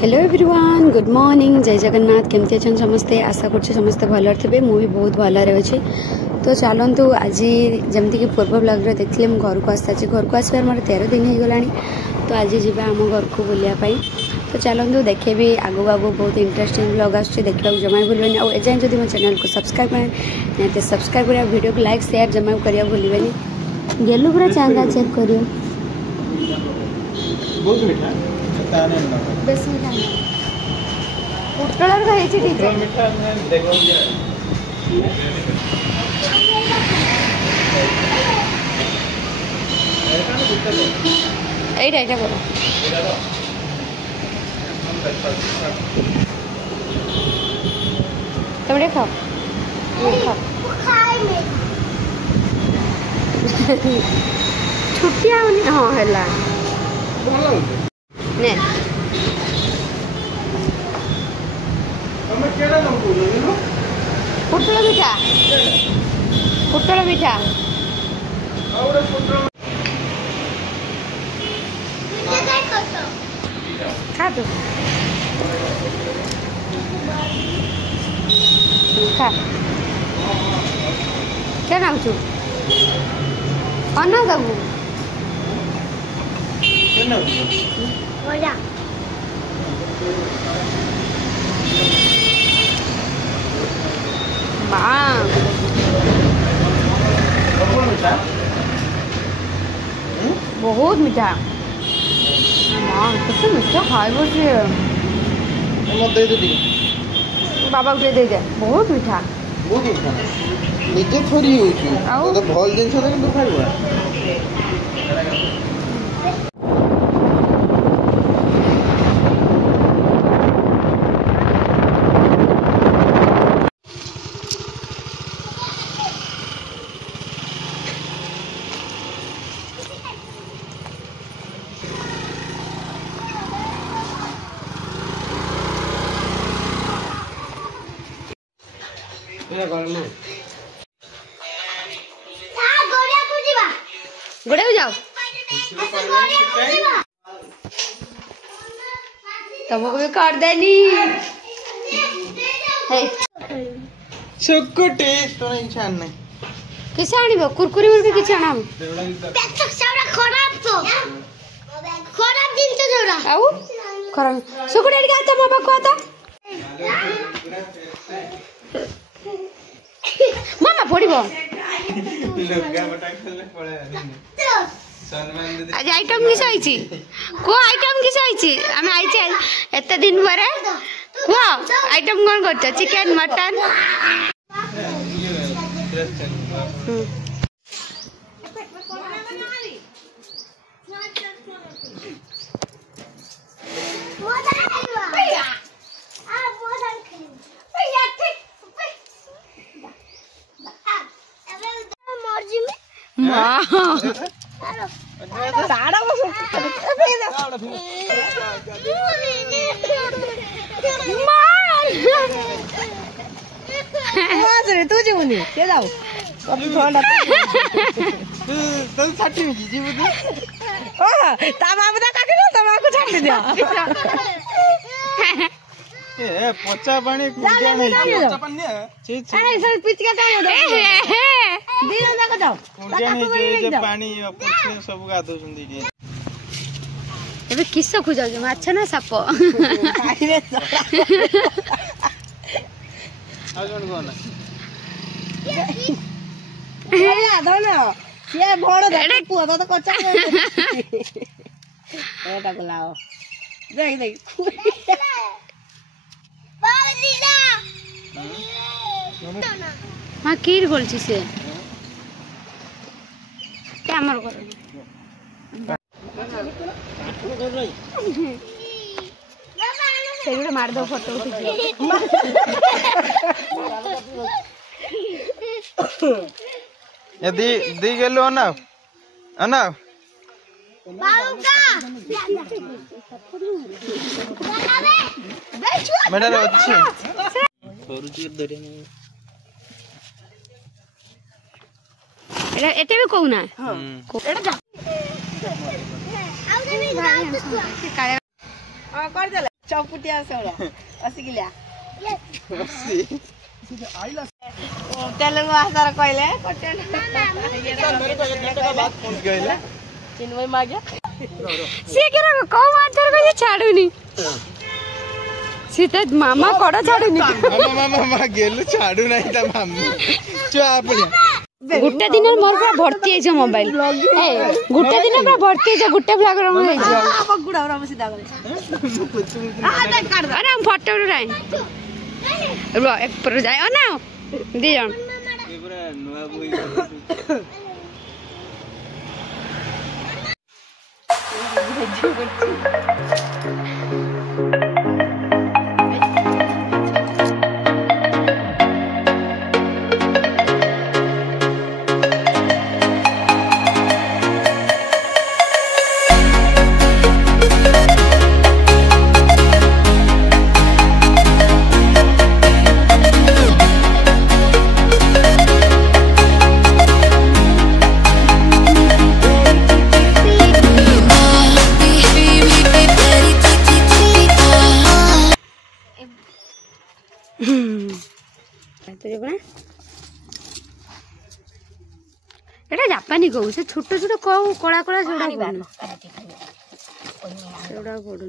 Hello everyone good morning जय जगन्नाथ केमती अच्छा समस्ते आशा कर समस्ते भल थे मुझे बहुत भलरे अच्छी तो चलतु आज जमती कि पूर्व ब्लॉग देखिए मुझे घर को आसा घर को आसबार मोर 13 दिन हो गला तो आज जी आम घर को बुलायापाई तो चलतु देखे भी आगू आगू बहुत इंटरेस्टिंग ब्लॉग आसूँ देखा जमा भूलें और एजाएं जब मो चैनल को सब्सक्राइब निहाती सब्सक्राइब करा वीडियो को लाइक शेयर जमा करा भूलें गेलु पूरा चांगा चेक करियो बेस मीठा पुटलर का हेची ठीक है मीठा देखो एटा एटा बोलो तुमरे खाओ छुट्टिया हाँ है ने पुटल मिठा पुटल मिठा खा तू खा क्या नाम छू अन्ना दबू बहुत मीठा तो मीठा खाए बाबा को दे दे बहुत मीठा निजे थोड़ी तो भल जिन खाइबा गोड़े जाओ तुमको भी कर देनी चुकुटी तो नहीं छान नहीं किसे आनिबो कुरकुरी मुरकुरी किसे आनाम खराब तो खराब दिन तो जोड़ा आउ खराब सुकुड़ी के आता मां बाप को आता मामा पड़िबो आज आइटम किस आइछि को आइटम किस आइछि हम आइछि एते दिन परे को आइटम कोन करछ चिकन मटन तुझे उन्हें के जाओ थोड़ा तो छाटी में जी बुद्धि ओ तमा बता काके ना तमा को छाट दिया ए पोचा पानी कुडिया नहीं पोचा पानी छी छी ए सर पिचका टाइम दे दिन ना जाओ कुडिया नहीं जे पानी ऊपर सब गा दो सुन दी एबे किस खोजा जे माछ ना साप आइरे आ जण कोना या दोना ये बड़ दे पुआ तो कच्चा एटा को लाओ देख देख हाँ कीर बोलছি से क्या हमर कर सेगुड़ा मार दो फोटो ये दी गेलो अना अना मेडा अच्छी छोरुची दरे में एटा भी कहू ना कर दे चौपुटिया सोड़ा असिकिल्या बसी आइला तेलुगु भाषा कहले मेरे को 1 घंटे का बाद पहुंच गइला चिन्मय मागे सी केरा को मातर को छाडुनी सीता मामा कोडा छाडुनी मामा गेलु छाडु नाही त मामा चो आपले गुट्टा दिन मोर पूरा भर्ती है मोबाइल ए गुट्टा दिन पूरा भर्ती है गुट्टा ब्लॉग रो है अब गुडा रो सीधा करे अरे हम फोटो उठाए रो एक पर जाए ना दी जण ये पूरा नवा बुई এটা জাপানি গো সে ছোট ছোট কও কলা কলা সেটা কোন সেটা কোন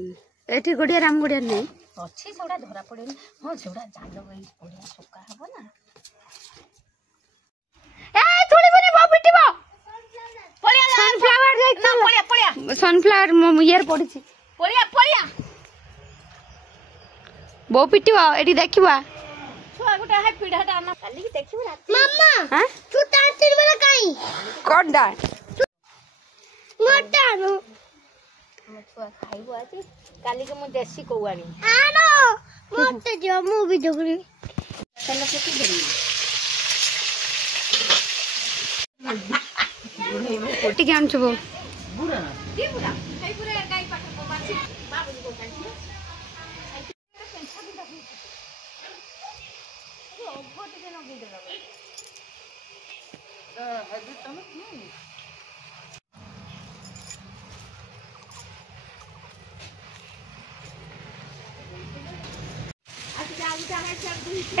এটি গড়িয়া রাম গড়িয়া নাই ଅଛି ସେଗୁଡା ଧରା ପଡେନି ହଁ ସେଗୁଡା ଜାଲ ଏଇ ବଢିଆ ଶୁକା ହବ ନା ଏ ତୁଳିବନି ବ ପିଟିବ ପଳିଆ ସନଫ୍ଲାୱାର ଯାଇ ନା ପଳିଆ ପଳିଆ ସନଫ୍ଲାୱାର ଇୟର ପଡିଛି ପଳିଆ ପଳିଆ ବୋ ପିଟିବ ଏଠି ଦେଖିବା ଛୁଆ ଗୋଟେ ହାଇ ପିଢାଟା ଆନା କାଲି କି ଦେଖିବୁ ରାତି ମାମା ହାଁ ତୁ ତାତିର ବେলা କାଇ କୋଡା ମୋଟା नु ମୋ ଛୁଆ ଖାଇବୁ ଆଜି କାଲି କି ମୁଁ ଦେଶୀ କୋଉ ଆଣି ଆनो ମତେ ଯ ମୁଁ ବି ଜଗରି ତେଲ ପକେଇ ଦେବି ଟିକେ ଆଣିଛୁ ବୋ ବୁଢା କି ବୁଢା ଖାଇ ପୁରା ଗାଈ ପାଠ ମାଛି ବାବୁ को କାଢି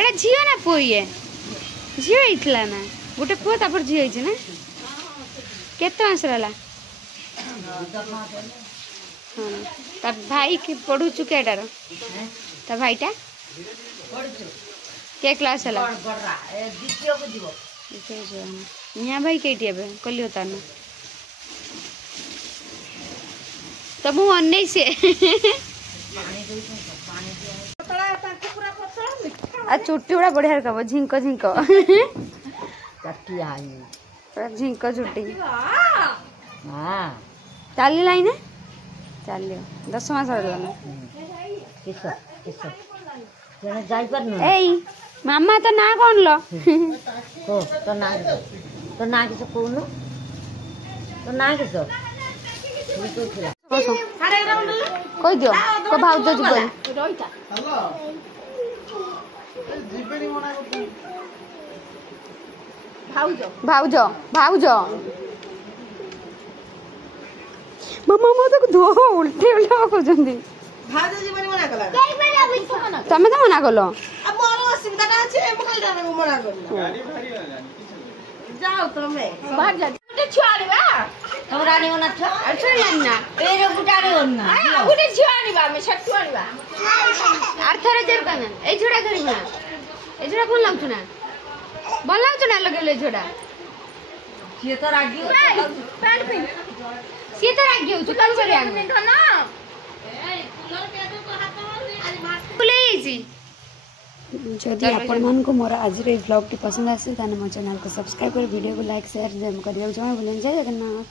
एटा झियो ना पुओ ये झियो इतला ना गोटे पुओ तापर झियो हिचे ना केते मास रहला हां ता भाई के पढु चुकेटार ता भाईटा पढु के क्लास हला द्वितीय को जीवो मिया भाई केटी एबे कलियो ता ना तब मु अन्नै से आ चुट्टी उड़ा बढ़िया रखब झिंको झिंको चट्टी आई पूरा झिंको चुट्टी हां चाली लाई ना चालियो 10 मास रहला ना किस जने जाई पर न एई मामा तो ना कोन लो को तो ना किस कोनु तो ना किस तू थिला कहि दियो को भाउज जीवन रोइता हेलो जीबेनी मना को भाउज भाउज मामा मो तो धो उल्टे उल्टा करजंदी भाज जीवन मना कला तमे तो मना कलो अब मोर असुविधाटा अछि म खाली जाने को मना करला गाड़ी भारी वाला जाओ तमे बाहर जा गुटे छुआरीबा हम रानी होना छ अच्छा ना ए रे गुटारे होना गुटे छुआरीबा में छट्टू आरीबा आर्थर जर कन ए छोड़ा करिबा ए छोड़ा कोन लागछ ना भल लागछ ना लगेले छोड़ा ये तो रागी पैंट पिन सी तो रागी हो कल करिया ना जदि आपण मन को मोर आज रे व्लॉग टी पसंद आसे ताने मो चैनल को सब्सक्राइब कर वीडियो को लाइक शेयर जम करियो जमा भूलन जय जगन्नाथ।